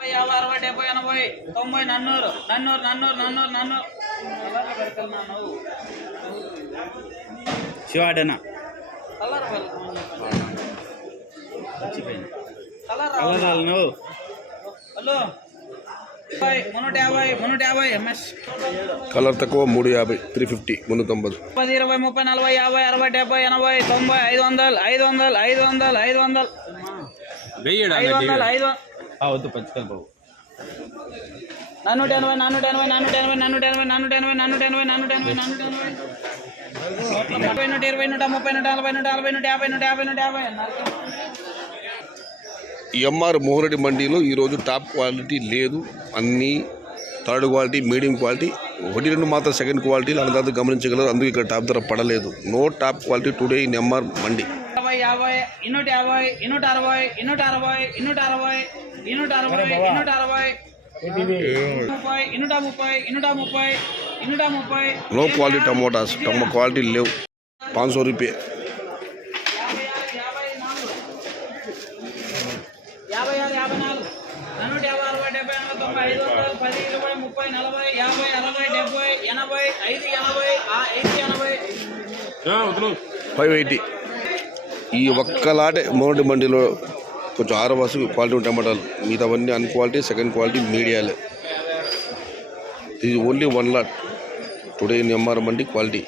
50, 60, 70, 80, 90, 100. శివాడనా colour తక్కువ 350 350 390 10, 20, 30, 40, 50, 60, 70, 80, 90, 500 వద్దు పచ్చికల్ బాబు 480. MR మోహరెడ్డి మండీలో ఈరోజు టాప్ క్వాలిటీ లేదు. అన్నీ థర్డ్ క్వాలిటీ, మీడియం క్వాలిటీ, 1-2 మాత్రం సెకండ్ క్వాలిటీ అందరూ గమనించగలరు. అందుకే ఇక్కడ టాప్ ధర పడలేదు. No top quality today in MR mandi. 150, no quality tomatoes quality level 500 रुपये. 580. ఈ ఒక్కలాటే మోహరెడ్డి మండీలో కొంచెం ఆరవాసు క్వాలిటీ టమాటాలు, మిగతావన్నీ అన్ క్వాలిటీ, సెకండ్ క్వాలిటీ, మీడియాలే. ఇది only 1 lot today in MR mandi quality.